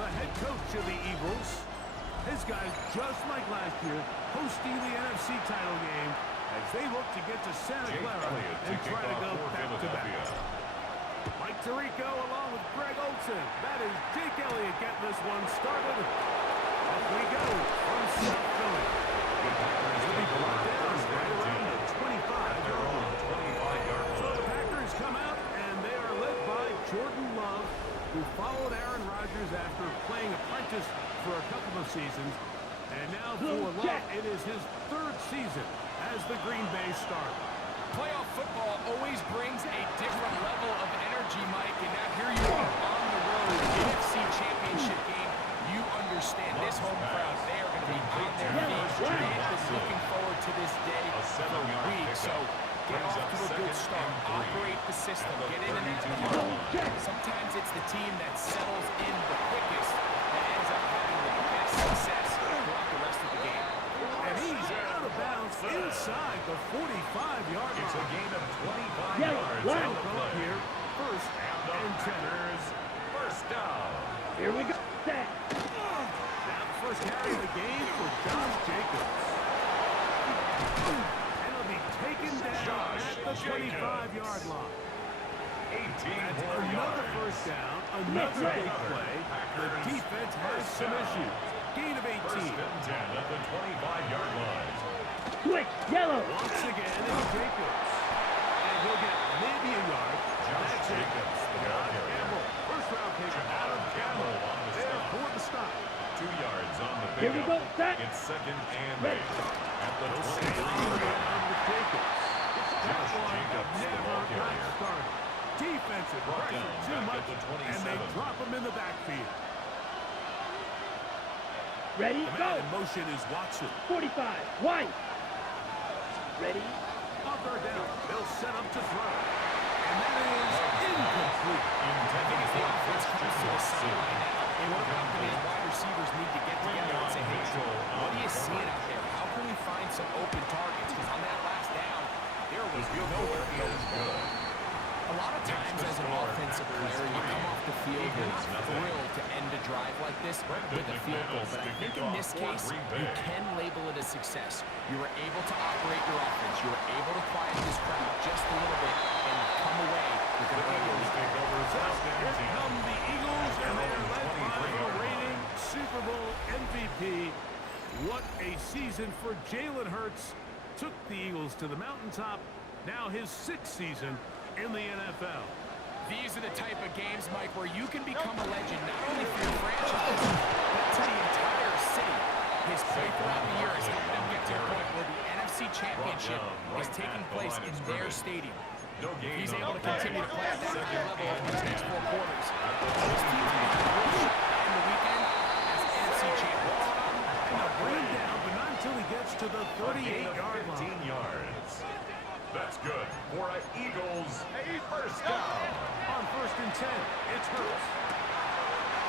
the head coach of the Eagles. His guys, just like last year, hosting the NFC title game as they look to get to Santa Clara and try to go back-to-back. Mike Tirico along with Greg Olsen. That is Jake Elliott getting this one started. Off we go from South Philly. He'll be brought down right around the 25-yard line. So the Packers come out, and they are led by Jordan Love, who followed Aaron Rodgers after playing apprentice for a couple of seasons. And now for Love, it is his third season as the Green Bay starter. Playoff football always brings a different level of energy, Mike, and now here you are on the road, NFC Championship game. You understand this home crowd, they are going to be on their feet. They've been looking forward to this day for weeks, so get off to a good start, operate the system, get in and out of the huddle. Sometimes it's the team that settles in the quickest that ends up having the best success throughout the rest of the game. And he's out of bounds inside the 45-yard line. It's a gain of 25 yards. They'll come up here, first and 10. First down. Here we go. Set. Now the first carry of the game for Josh Jacobs. And he'll be taken down at the 25-yard line. 18 That's more another yards. first down, another big play. The defense has some issues. Gain of 18. First and 10 at the 25-yard line. Switch. Yellow. Once again, it's Jacobs. And he'll get maybe a yard. Josh Jacobs, the ball carrier. First-round pick out of Campbell. There for the stop. 2 yards on the Here we pickup. go. Set. It's second and 8 Ready. at the They'll 23 stay on yard the line. ground with Jacobs. That Josh one Jacobs, the never ball got carrier. started. Defensive Brought pressure down too back much, at the and they 27. drop him in the backfield. Ready. The Go. man in motion is Watson. 45. White. Ready. On third down, they'll set up to throw. And that is incomplete. As the offense comes to a sideline now, what company's wide receivers need to get together and say, hey, what are you seeing out there? How can we find some open targets? Because on that last down, there was nowhere to go. A lot of times as an offensive player, you come off the field and you're thrilled to end a drive like this with a field goal. But I think in this case, you can label it a success. You were able to operate your offense. You were able to quiet this crowd just a little bit and come away with an early lead. Here come the Eagles, and they are led by the reigning Super Bowl MVP. What a season for Jalen Hurts. Took the Eagles to the mountaintop. Now his 6th season in the NFL. These are the type of games, Mike, where you can become a legend, not only for your franchise, but to the entire city. His play throughout the year has helped them get to a point where the NFC Championship is taking place in their stadium. He's able to continue to play at that high level over these next 4 quarters. This team will have a real shot to end the weekend as NFC champions. And they'll bring him down, but not until he gets to the 38-yard line. 15 yards. That's good for an Eagles first down. On first and 10, it's Hurts.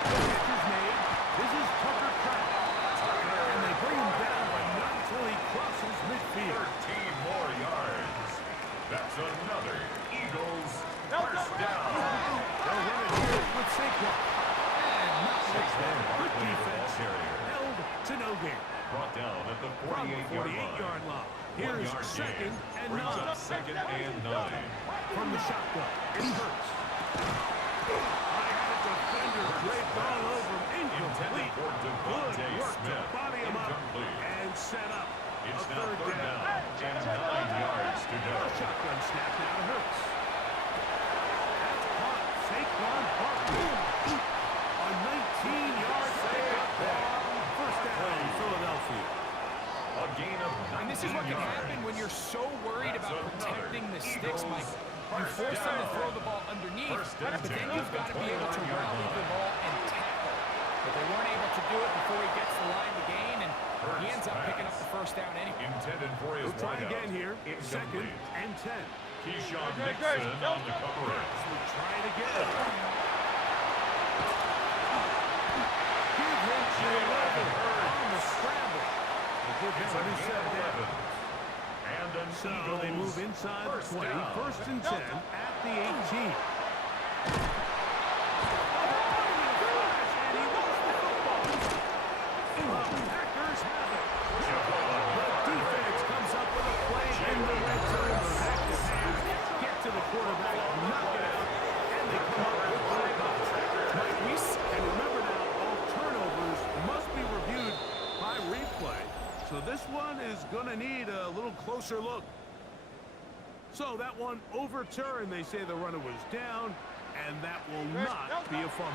The catch is made. This is Tucker Kraft. And they bring him down, but not until he crosses midfield. 13 more yards. That's another Eagles first down. They'll run it here with Saquon. And not much there. Good defense. Held to no gain. Brought down at the From the 48-yard 48-yard line. line. Here's 1 yard second gain. and Brings 9. up second and 9. From the shotgun, it's Hurts. I had a defender draped all over him. Incomplete. Intended for Good Devontae work to Smith. body him up Incomplete. and set up It's a now third third down. down and 9 yards to go. A shotgun snap now to Hurts. That's caught. Saquon Barkley. A 19-yard save up there. First down, Philadelphia. A gain of 19 And this is what can yards. happen when you're so worried That's about another protecting the sticks, Mike. You First force them to down. throw the ball underneath, First but and then 10 you've got to be able to 21-yard rally the line. ball and tackle. But they weren't able to do it before he gets the line to gain, and he ends up picking up the first down anyway. Intended for his We'll try wideout. again here. Second Incomplete. and 10. Keyshawn Nixon on the coverage. We'll try it again. Give him 11 on the scramble. They give him It's a a new gain set of down. 11. And an So they Eagles move inside the first 20. down. First and 10 at the 18. And he lost the to need a little closer look. So that one overturned. They say the runner was down, and that will not be a fumble.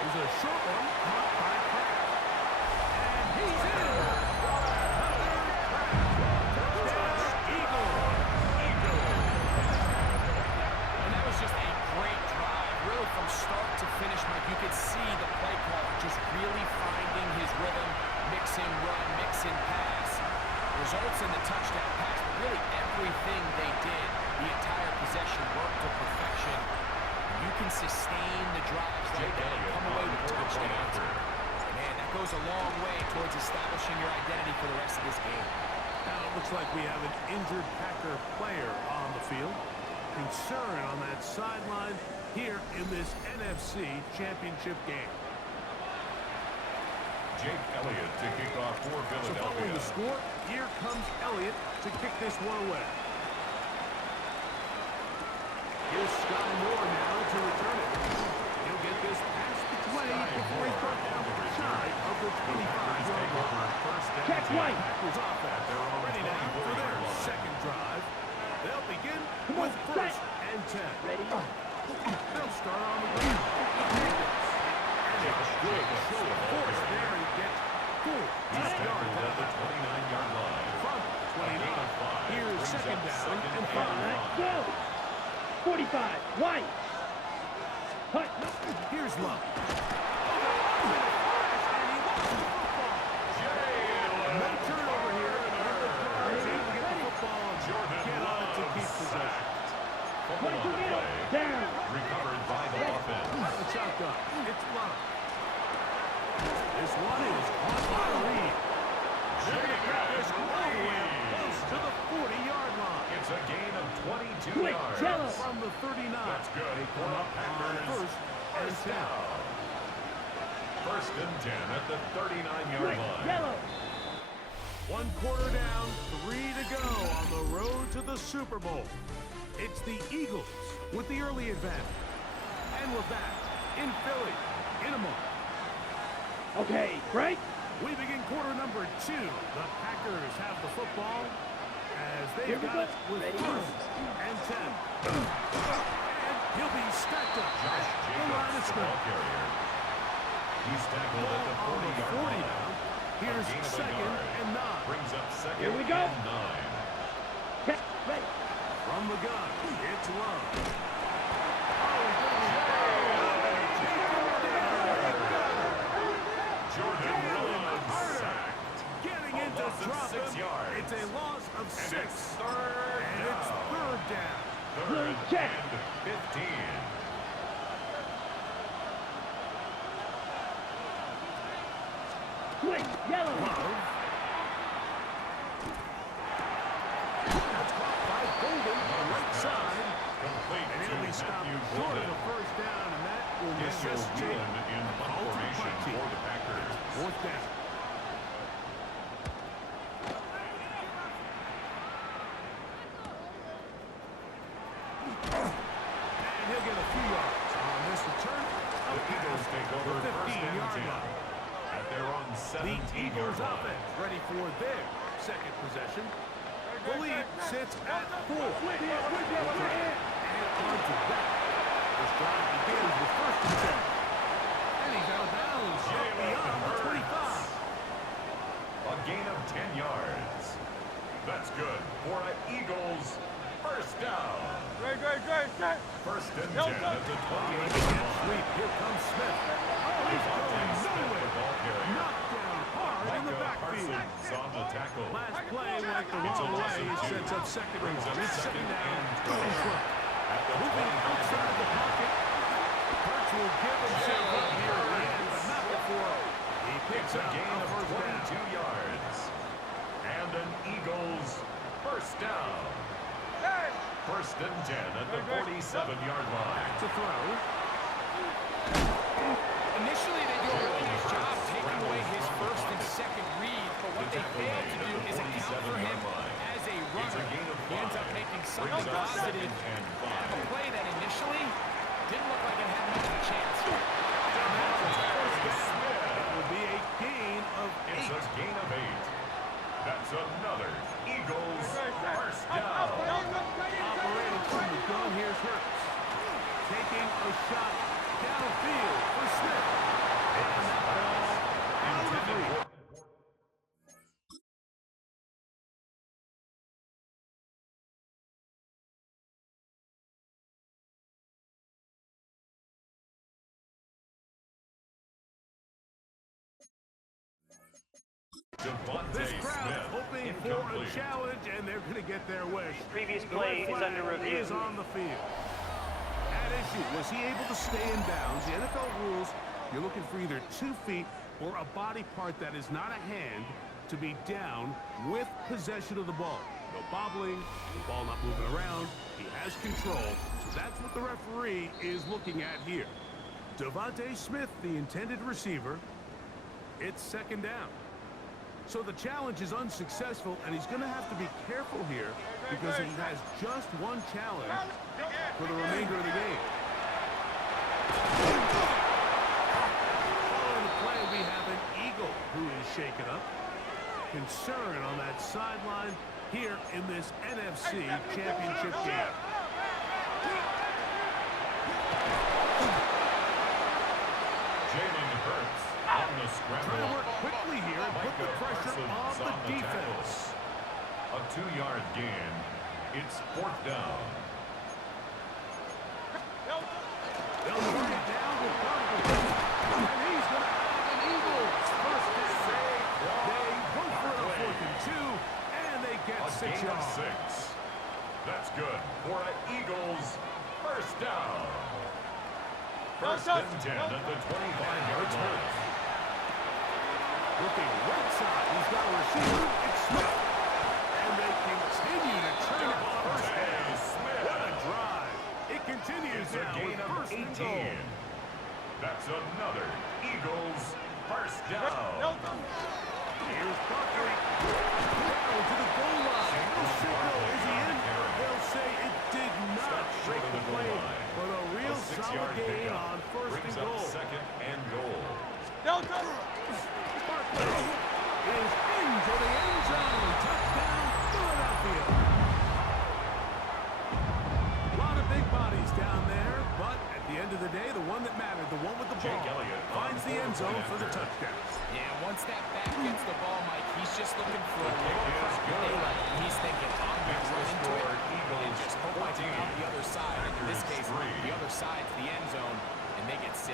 There's a short one caught by Kraft. And he's in. And that was just a great drive. Really from start to finish, Mike, you could see the play caller just really finding his rhythm, mixing run, mixing pass. Results in the touchdown pass, but really everything they did, the entire possession worked to perfection. You can sustain the drives like that and come away with touchdowns. Man, that goes a long way towards establishing your identity for the rest of this game. Now it looks like we have an injured Packer player on the field. Concern on that sideline here in this NFC Championship game. Jake Elliott to kick off for So following Philadelphia. the score, here comes Elliott to kick this one away. Here's Sky Moore now to return it. He'll get this past the 20 before he's brought down shy of the 25-yard line. Check White. Packers offense ready now for their second drive. They'll begin Come on, with first and 10. Ready? They'll start on the ground. And a good show of force there and get 4 He's tackled at the 29-yard line. from 29. Here's second down and 5. Let's go. 45. White. Hut. Here's Love. No turnover here. He's able to get the football and get on it to keep possession. Fumble on the play. Down. Recovered by the offense. The shotgun. It's Love. This one is caught by Reed. They're going to grab this all the way up close to the 40-yard line. It's a gain of 22 Quick, yards. Jello. From the 39. That's good. They come up on first and 10. First and 10 at the 39-yard Quick. line. Yellow. 1 quarter down, 3 to go on the road to the Super Bowl. It's the Eagles with the early advantage. And with that, in Philly, in a moment. Okay, Frank. We begin quarter number 2. The Packers have the football as Here they've we got go. it with Ready? first and 10. And he'll be stacked up Josh at the line of Jacobs, the ball scrimmage. carrier. He's tackled at the On the 40-yard 40 line. now. Here's A gain of a second yard. and 9. Brings up second Here we go. and 9. Check. Ready. From the gun, it's Love. Jordan Love sacked. Getting A into loss of drop 6 him. yards. It's a loss of 6. And it's third And down. it's third down. Third Check. and 15. Quick. Yellow. Love. That's caught by Golden on the right side. Complete And to he'll be stopped Matthew short of Golden. the first down, and that will Daniel necessitate Whelan in punt call to formation punt team. for the Packers. Fourth down. And he'll get a few yards on this return. The Eagles take over the first and 15-yard 10 line. at their own The 17-yard Eagles line. offense ready for their second possession. The lead sits at 4. And on to that. This drive begins with first and 10. And he's out of bounds just beyond the 25. A gain of 10 yards. That's good for an Eagles first down. First and 10 at the 28-yard line. Sweep. Here comes Smith. Oh, he's going Smith, the nowhere. ball carrier. Knocked down hard in the Micah backfield. Parsons on the tackle. Last play went the It's a wrong way. loss of He 2. sets up second and Brings up 1. It's second second down and and 12. At the Moving 20-yard outside the line. pocket. Hurts will give himself up here at the end, but not before he picks It's a up gain a of first down. 22 yards. And an Eagles first down. First and 10 at the 47-yard line. To throw. Initially, they do a really nice job taking away his first and second read, but what they fail to do is account for him as a It's a runner. gain of He ends up 5. making Brings something up positive second and out of a 5. play that initially didn't look like it had much of a chance. And that's his first down. It will be a gain of 8. It's a gain of 8. That's another Eagles first down. Operating from the gun, here's Hurts. Taking a shot downfield for Smith. And that ball out of reach. This crowd hoping for a challenge, and they're going to get their wish. Previous play is under review. Is on the field. At issue, was he able to stay in bounds? The NFL rules, you're looking for either 2 feet or a body part that is not a hand to be down with possession of the ball. No bobbling, the ball not moving around. He has control, so that's what the referee is looking at here. Devontae Smith, the intended receiver. It's second down. So the challenge is unsuccessful, and he's going to have to be careful here because he has just one challenge for the remainder of the game. Following the play, we have an Eagle who is shaken up. Concern on that sideline here in this NFC Championship game. Jalen Hurts on the scramble. Trying to work quickly here and put the pressure on the defense. A 2-yard gain. It's 4th down. They'll bring it down with Barkley. And he's going to have an Eagles first down. They go for it on 4th and 2, and they get 6 yards. 6. That's good for an Eagles first down. First and 10 at the 25-yard line. Looking right side, he's got a receiver. It's Smith. And they continue to turn it first down. What a drive. It continues It's a now gain with of first and 18. goal. That's another Eagles first down. Here's Barkley. Down to the goal line. No signal. Is he in? They'll say it did not break the play, but a real solid gain on first and goal. Second and goal. Barkley is into the end zone. Touchdown, Philadelphia. A lot of big bodies down there, but at the end of the day, the one that mattered, the one with the ball, finds the end zone for the touchdown. Yeah, once that back gets the ball, Mike, he's just looking for a little crack in daylight. He's thinking, I'm going to run into it and just hope I can out the other side. And in this case, the other side's the end zone, and they get 6.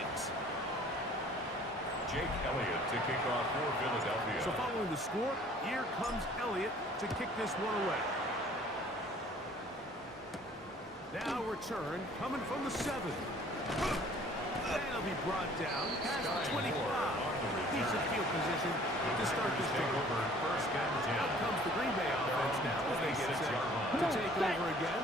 Jake Elliott to kick off for Philadelphia. So following the score, here comes Elliott to kick this one away. Now return coming from the 7. That'll be brought down past the 25. Decent field position to start this game. First and 10. Out comes the Green Bay offense now as they get set to take over again.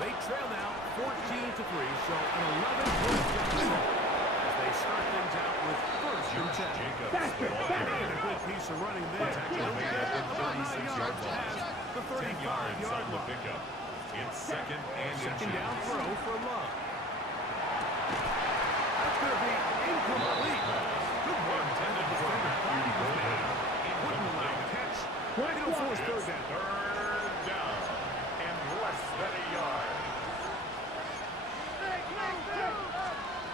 They trail now 14-3, so an 11-point deficit as they start things out with first and 10. And a good piece of running there. They'll get about 9 yards past the 35-yard line. Pickup. It's second and Second down throw for Love. That's going to be incomplete. Good work. intended for Wouldn't allow the catch. It'll force third down. Third down and less than a yard.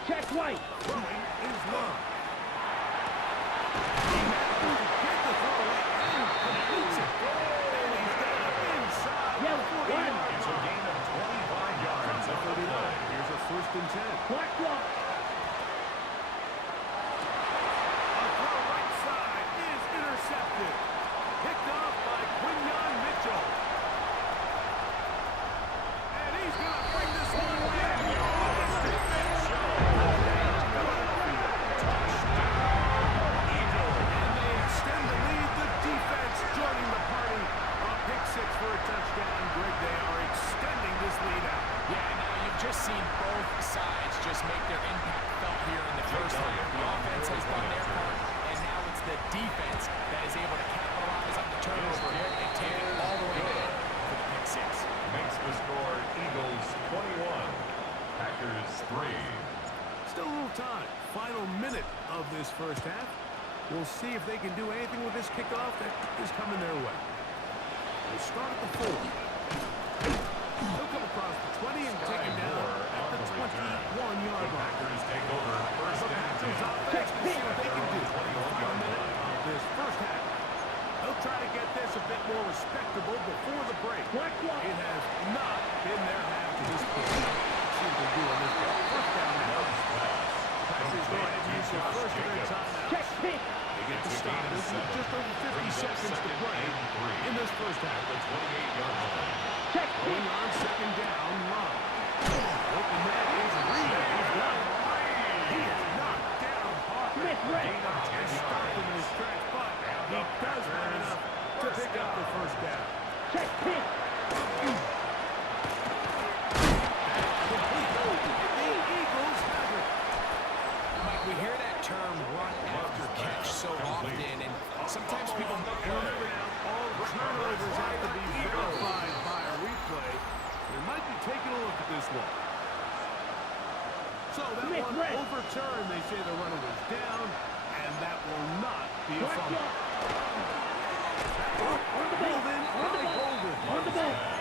Check White. Throwing is Love. He managed to get the throw and completes it. And he's down inside. Yeah, 40 yards. It's a gain of 25 yards at the play. Here's a first and 10. Black block. A throw right side is intercepted. Picked off by Quinyon Mitchell. And he's going to bring this one down. And they extend the lead. The defense joining the party. A pick 6 for a touchdown. Greg, they are extending this lead out. Yeah, now you've just seen both sides just make their impact felt here in the first half. The offense has done their part, and now it's the defense that is able to capitalize on the turnover and take it all the way down for the pick 6. Makes the score Eagles 21, Packers 3. Still a little time. Final minute of this first half. We'll see if they can do anything with this kickoff that is coming their way. We'll start at the 4. He'll come across the 20 and take him down at the 21-yard line. Packers take over first The and Packers 10. offense will see what they can do. Final minute of this first half. They'll try to get this a bit more respectable before the break. It has not been their half to this point. Let's see what they do on this one. First down now. Packers go ahead and use their first of their timeouts. They get the stop. This is just over 50 seconds to play in this first half. The 28-yard line. Going on second down, run. Open that is Reed. He's got it. He is knocked down hard. They stop him in his tracks, but he does have enough to pick up the first down. Complete. The Eagles have it. Mike, we hear that term run after catch so often, and sometimes people And remember now, all turnovers have to be verified by a replay. We might be taking a look at this one. So that one overturned. They say the runner was down, and that will not be a fumble. Pulled in by Golden.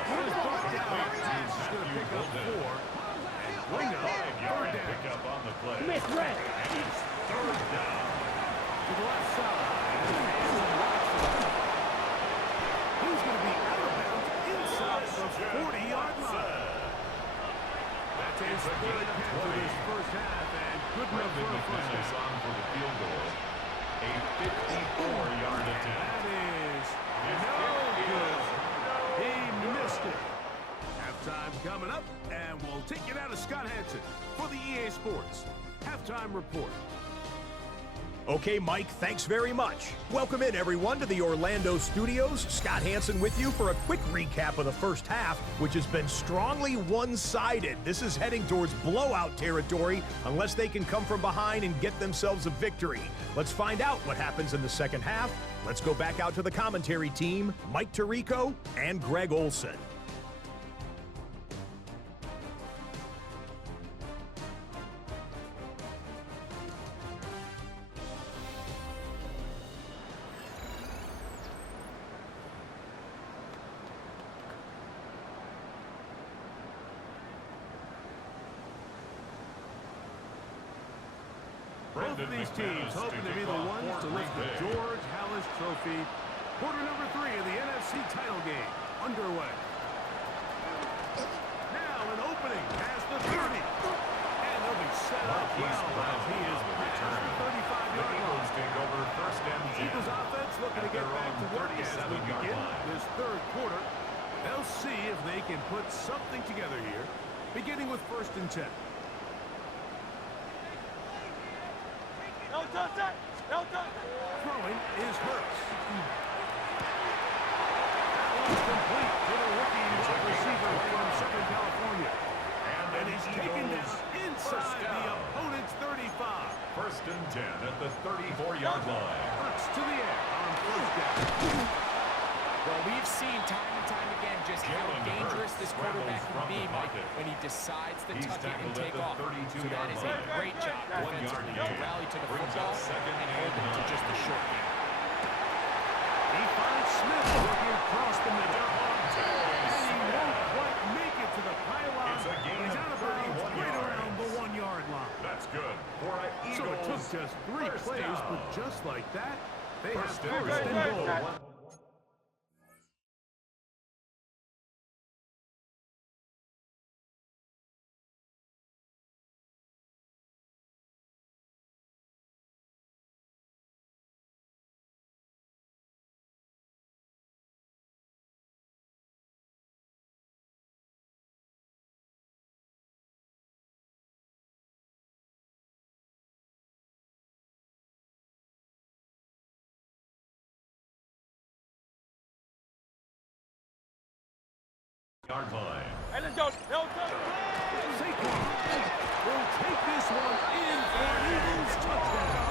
Here's brought down. He's going to pick up 4. And bring up third down. Pick up on the play. And it's third down. To the left side. He's going to be out of bounds inside the 40-yard line. That takes the good for this first half, and good enough for a first down. On for the field goal. A 54-yard attempt. That is no good. He missed it. Halftime coming up, and we'll take it out of Scott Hansen for the EA Sports Halftime Report. Okay, Mike, thanks very much. Welcome in, everyone, to the Orlando studios. Scott Hansen with you for a quick recap of the first half, which has been strongly one-sided. This is heading towards blowout territory unless they can come from behind and get themselves a victory. Let's find out what happens in the second half. Let's go back out to the commentary team, Mike Tirico and Greg Olson. Both of these teams hoping to be the ones to lift the George Halas Trophy. Quarter number 3 of the NFC title game underway. Now an opening past the 30. And they'll be set up well as he is past the 35-yard line. Take over first and 10. Eagles offense looking to get back to work as we begin this third quarter. They'll see if they can put something together here, beginning with first and 10. Throwing is Hurts. That one's complete to the rookie wide receiver from Southern California. And he's taken down inside the opponent's 35. First and 10 at the 34-yard line. Hurts to the air on first down. Well, we've seen time and time again just how dangerous this quarterback can be, Mike, when he decides to tuck it and take off. So that is a great job defensively to rally to the football and hold it to just a short game. He finds Smith working across the middle. And he won't quite make it to the pylon. It's a gain He's of out of bounds 31 right yards. around the 1-yard line. That's good for an Eagles. So it took just 3 plays, but just like that, they have First first and goal. Yard line. Saquon will take this one in for an Eagles touchdown.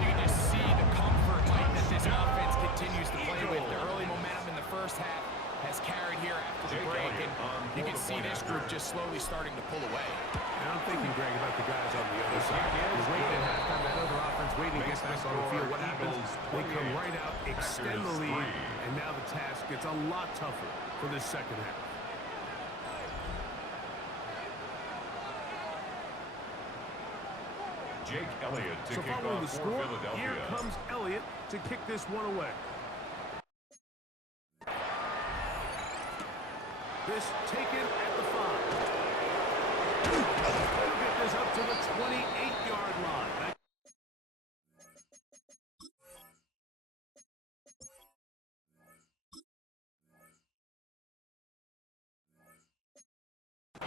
You can just see the comfort, Mike, that this offense continues to play with. The early momentum in the first half has carried here after the break, and You can see this group just slowly starting to pull away. And I'm thinking, Greg, about the guys on the other side. You're waiting at halftime, that other offense waiting to get back on the field. What happens? They come right out, extend the lead, and now the task gets a lot tougher for this second half. Jake Elliott to So kick following off the for score, Philadelphia. here comes Elliott to kick this one away. This taken at the 5. He'll get this up to the 28-yard line.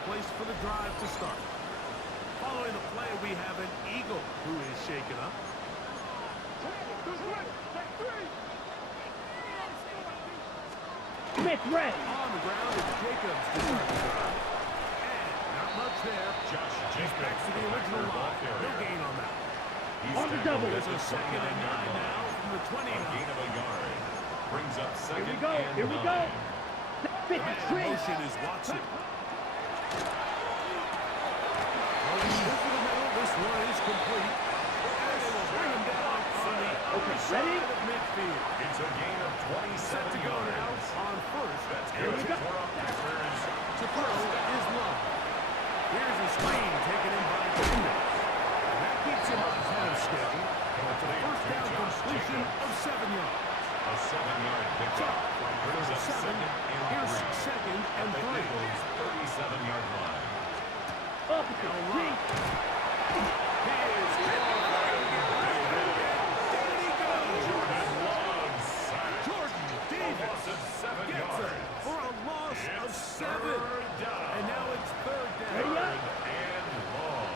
Place for the drive to start. Following the play, we have an Eagle who is shaken up. Smith red. On the ground, it's Jacobs to start the drive. And not much there. He's back to the original line. No gain on that. On the double. There's a 2nd and 9 now from the 20 A gain of a yard. Brings up second Here we go. and Here we go. 9. Fit the tree. Motion is Watson. Over the middle, this one is complete. And they will bring him down on the other side ready? of midfield. It's a gain of Set 27 to go now yards. on first. That's Here good we go. for a Packers. To throw is Love. Here's a screen taken in by Jacobs. And that keeps him ahead of schedule. It's a first down completion of 7 yards. A 7-yard So, pickup. Brings there's up a 7. second and Here's 3. 2nd and The 3. Eagles' 37-yard line. Opposite tree. He is hit. Down he goes. Jordan Love sacked. Jordan A Davis loss of 7 gets yards. it for a loss of It's 7. third down. And now it's 3rd down. Ready up. And long.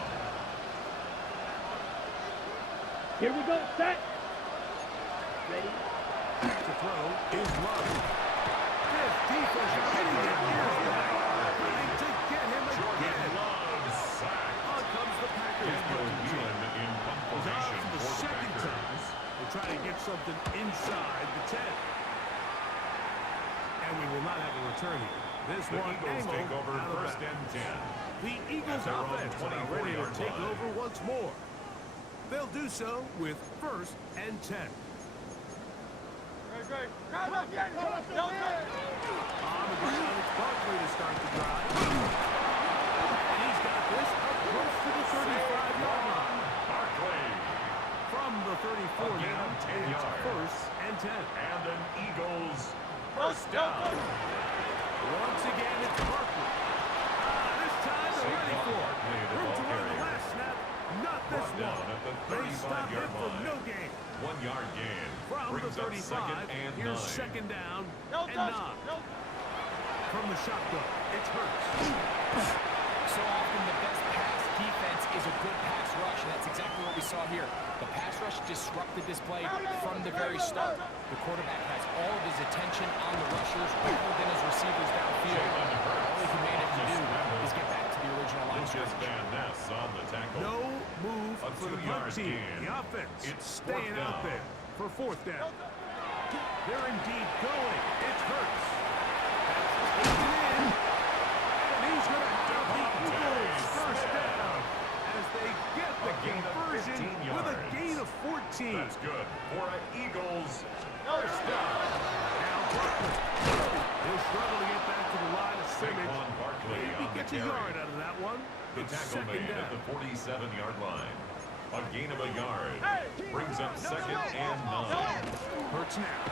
Here we go. Set. Ready. To throw is Love. This defense is getting their ears back. Trying to get him Jordan again. Love sacked. On comes the Packers. Daniel Whelan in punt Goes out formation for the for the second time. Packers. They try to get something inside the 10. And we will not have a return here. This The one Eagles angled take over out of first bounds. and 10. The Eagles At their own offense are ready to 24-yard take line. over once more. They'll do so with 1st and 10. On the ground, it's Barkley to start the drive. And he's got this up close to the 35-yard line. Barkley. From the 34 A gain now, of 10 it's yards. 1st and 10. And an Eagles first down. Once again, it's Barkley. This time they're ready Saquon for it. Barkley, the Room to ball run the carrier. last snap. Not this Brought down one. at the They stop 35-yard him for line. no gain. 1-yard gain. From Brings the up 35, second and here's 9. 2nd down and 9. From the shotgun, it's Hurts. So often the best pass defense is a good pass rush, and that's exactly what we saw here. The pass rush disrupted this play from the very start. The quarterback has all of his attention on the rushers rather than his receivers downfield. All he can manage to do is get back to the original line of Lucas scrimmage. Van Ness on the tackle. No move A for the punt 2-yard team. gain. The offense It's staying fourth out down. there for 4th down. They're indeed going. It's Hurts. That's taken in. And he's going to have the Eagles first down as they get the A gain of conversion 15 with a yards. gain of 14. That's good for an Eagles first down. Now Barkley. He'll struggle to get back to the line of scrimmage. Saquon Barkley Maybe on the gets a carry. yard out of that one. The It's tackle 2nd made at down. the 47-yard line. A gain of a yard. Brings up second and 9. Hurts now.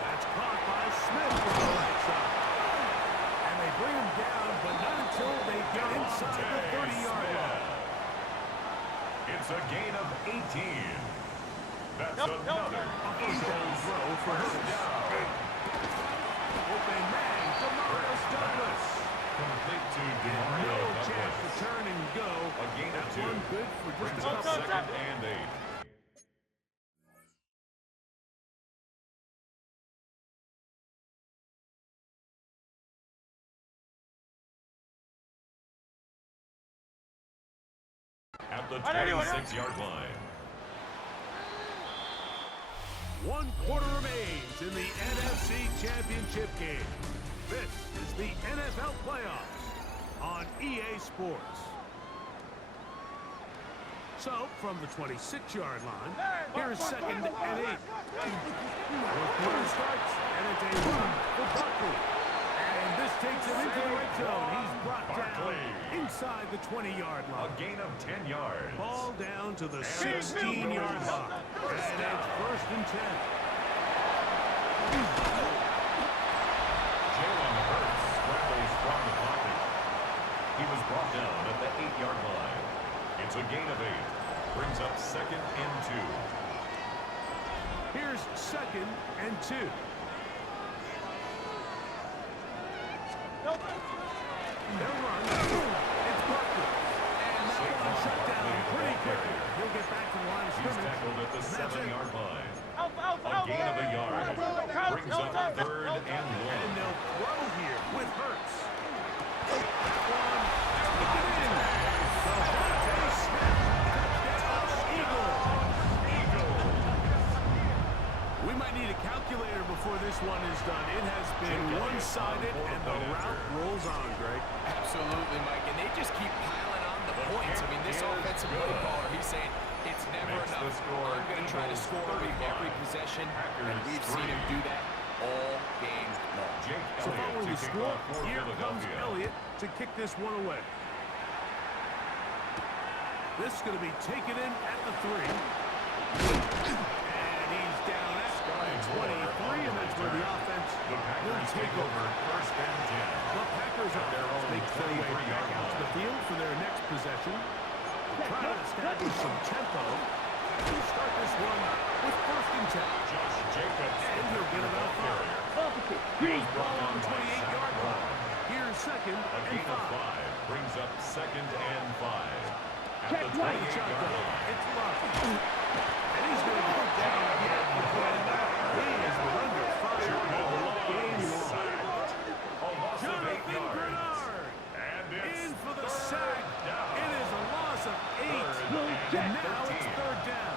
That's caught by Smith from the right side. And they bring him down, but not until they get inside the 30-yard line. It's a gain of 18. That's another First down Eagles throw for first Hurts. down. Open man, Demario Douglas. Complete to No Demario chance to Douglas. turn and go. A gain of That 2. one good for Brings just a up couple. second and 8. At the 26-yard line. 1 quarter remains in the NFC Championship game. playoffs on EA Sports. So, from the 26-yard line, here's 2nd and 8. Fourth quarter starts, and it's a run for Buckley. And this takes him into the red zone. He's brought down inside the 20-yard line. A gain of 10 yards. Ball down to the 16-yard line. And it's 1st and 10. Jalen Hurts scrambles from the pocket. He was brought down at the 8-yard line. It's a gain of 8. Brings up 2nd and 2. Here's 2nd and 2. They'll run. It's Buckley. And that one shut down pretty quickly. He'll get back to the line of He's scrimmage. tackled at the 7-yard line. A Out. gain of a yard. Brings up 3rd and 1. And they'll throw here with Hurts. That one. Look it in. Devontae Smith. Touchdown, Eagles. We might need a calculator before this one is done. It has been one-sided, and the route rolls on, Greg. Absolutely, Mike. And they just keep piling on the points. I mean, this offensive play caller, he's saying it's never enough. I'm going to try to score with every possession, and we've seen him do that all game long. So following the score, here comes Elliott to kick this one away. This is going to be taken in at the 3. And he's down at 23, and that's where the offense will take over. 1st and 10. The Packers are make their way back out to the field for their next possession. Try to establish some tempo. Start this one with 1st and 10. Josh Jacobs. And he'll get about 5. Opposite. Green. Ball on the 28-yard line. Here's 2nd A and gain of 5. 5 brings up 2nd and 5. At Check the right. 28-yard line. It's Love. And he's going to go down again. He is under fire all game long. A loss of 8 Jonathan yards. Bernard And it's in for the 3rd sack. down. It is a loss of 8. Third And now it's 3rd down.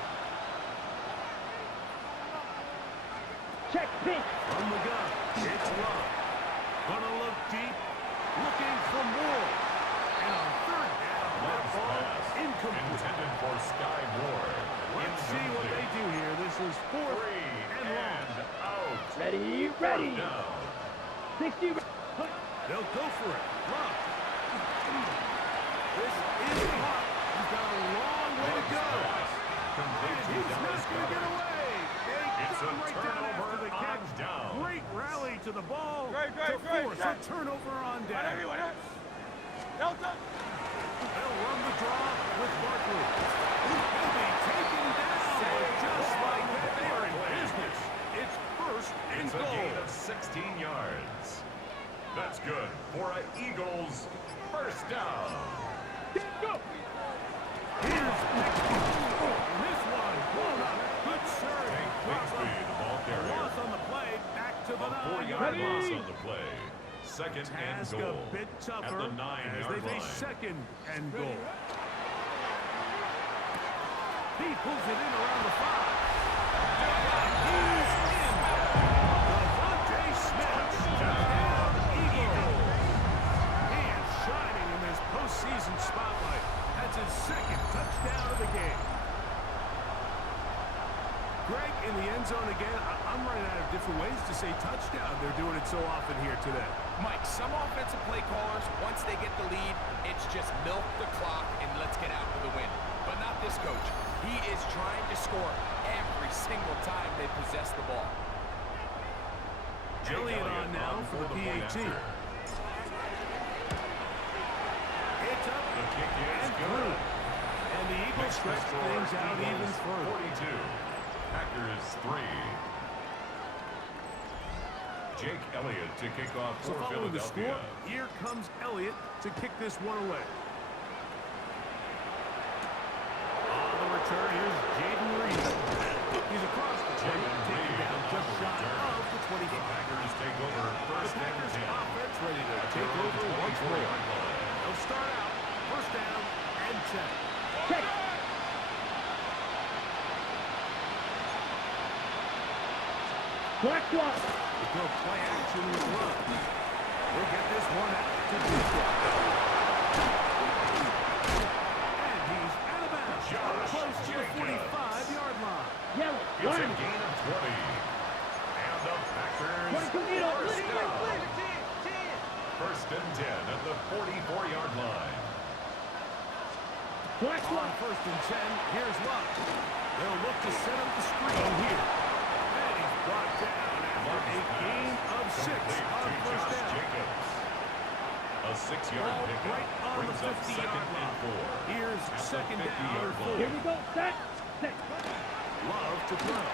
Check pitch. From the gun, it's Love. Gonna look deep, looking for more. And on 3rd down, that ball incomplete. Intended for Sky Moore. Let's see what they do here. This is 4th and long. out. Ready. Down. 60. They'll go for it. Love. This is hot. He's got a long way to go. And he's not going to get away. They It's got him a right down after turnover the catch. on down. Great rally to the ball to force a turnover on down. They'll run the draw with Barkley. He'll be taken down. Just like that, they are in business. It's 1st and It's a goal. gain of 16 yards. That's good for an Eagles 1st down. Here's and this one blown up. Good serve. Tank Bixby, the ball A carrier. loss on the play. Back to the A 9-yard 4-yard loss on the play. 2nd and Task goal. a bit tougher At the as 9-yard they line. face 2nd and goal. He pulls it in around the 5. He's in. Devontae Smith. Touchdown, Eagles. He is shining in this postseason spotlight. That's his 2nd touchdown of the game. Greg, in the end zone again, I'm running out of different ways to say touchdown. They're doing it so often here today. Mike, some offensive play callers, once they get the lead, it's just milk the clock and let's get out for the win. But not this coach. He is trying to score every single time they possess the ball. Elliott on now for the PAT. It's up The kick is and good. through. And the Eagles stretch things out even further. 42. Packers 3. Jake Elliott to kick off So for following the Philadelphia. score, here comes Elliott to kick this one away. On the return, here's Jaden Reed. He's across the plate, taken down just shy of the 25. The Packers take over The 1st and Packers 10. offense ready to At take their own over once more. 24-yard line. They'll start out 1st down and 10. Check. Black clock. They go play action with Love. We'll get this one out to First and 10 at the 44-yard line. On first and 10, here's Love. They'll look to set up the screen here. And he's brought down after a gain of 6 on first down. Jacobs. A 6-yard pickup Right on the brings up 50-yard second and line. 4. Here's At the second down 50-yard and 4. line. Here we go. Set. Set. Love to throw.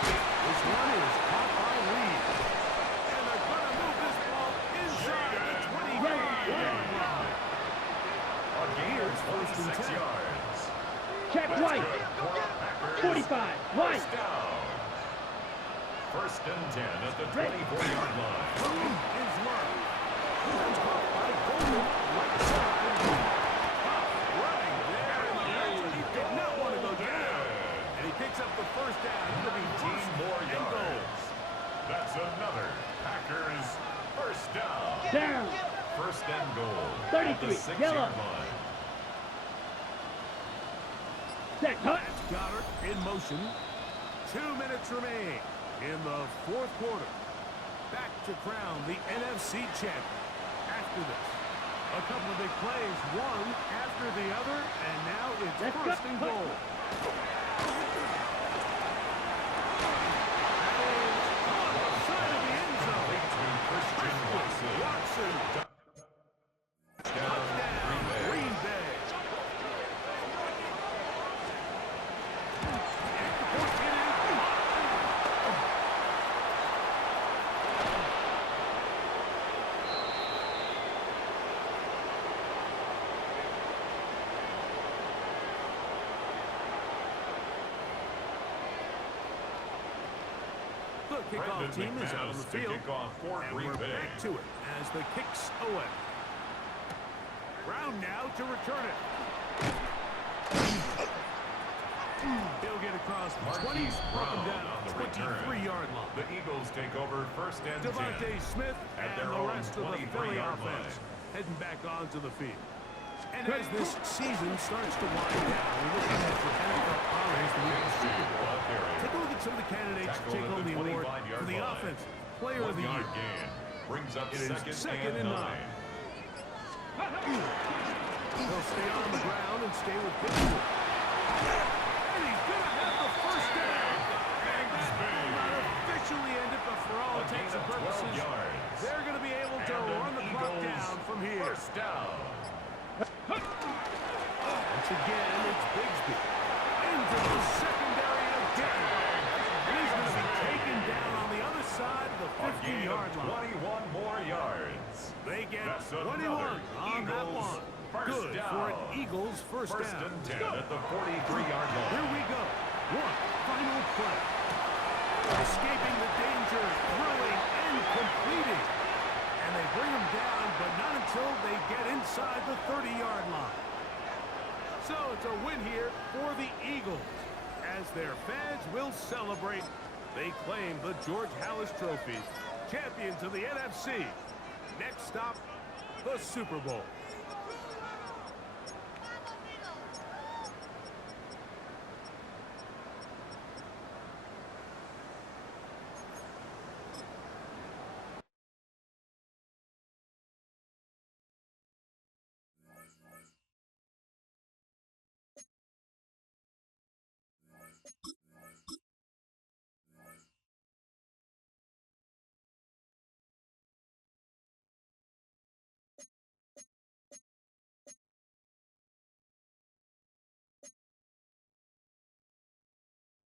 This one is caught by Reed. And they're going to move this ball inside the 25-yard line. A gain of 46 yards. Check That's right. good for a Packers 45. Right. first down. First and 10 at the 24-yard line. Is Love. That's caught by Golden. Right side. Running there in the red. He did not want to go down. And he picks up the first down. It'll be 18 more and goal. yards. That's another Packers first down. Down. First and goal. 33, At the 6-yard yellow. line. Set. Hut. That's Goddard in motion. 2 minutes remain in the fourth quarter. Back to crown the NFC champion. After this, a couple of big plays, one after the other, and now it's Let's first go. and goal. Side of the end zone. Between Christian Watson. Watson. Touchdown, Green Bay. Green Bay. The kickoff team is out on the to field, kick off for and Green we're Bay. back to it as the kicks away. Brown now to return it. He'll get across the 20, Marquise broken Brown down on the return. 23-yard line. The Eagles take over first and 10. Devontae Smith At and their the own rest of the Philly 23-yard offense line. heading back onto the field. And as this season starts to wind down, we're looking at the NFL honors the Eagles Super Bowl. Take a look at some of the candidates to take home the award for the offensive player of the year. 1-yard gain brings up It is second and 9. He'll stay on the ground and stay with Pittsburgh. And he's going to have the first down. And that will not officially end it, but for all A intents gain and of 12 purposes, yards. they're going to be able to And an run the clock Eagles down from here. First down. Once again, it's Bigsby. Into the secondary again. And he's going to be taken down on the other side of the A gain 50-yard of line. 21 more yards. They get That's 21 another on that Eagles one. first Good down. for an Eagles first First down. and 10 at the 43-yard line. Here we go. One final play. Escaping the danger, throwing and completing. And they bring him down, but not until they get inside the 30-yard line. So it's a win here for the Eagles. As their fans will celebrate, they claim the George Halas Trophy. Champions of the NFC. Next stop, the Super Bowl.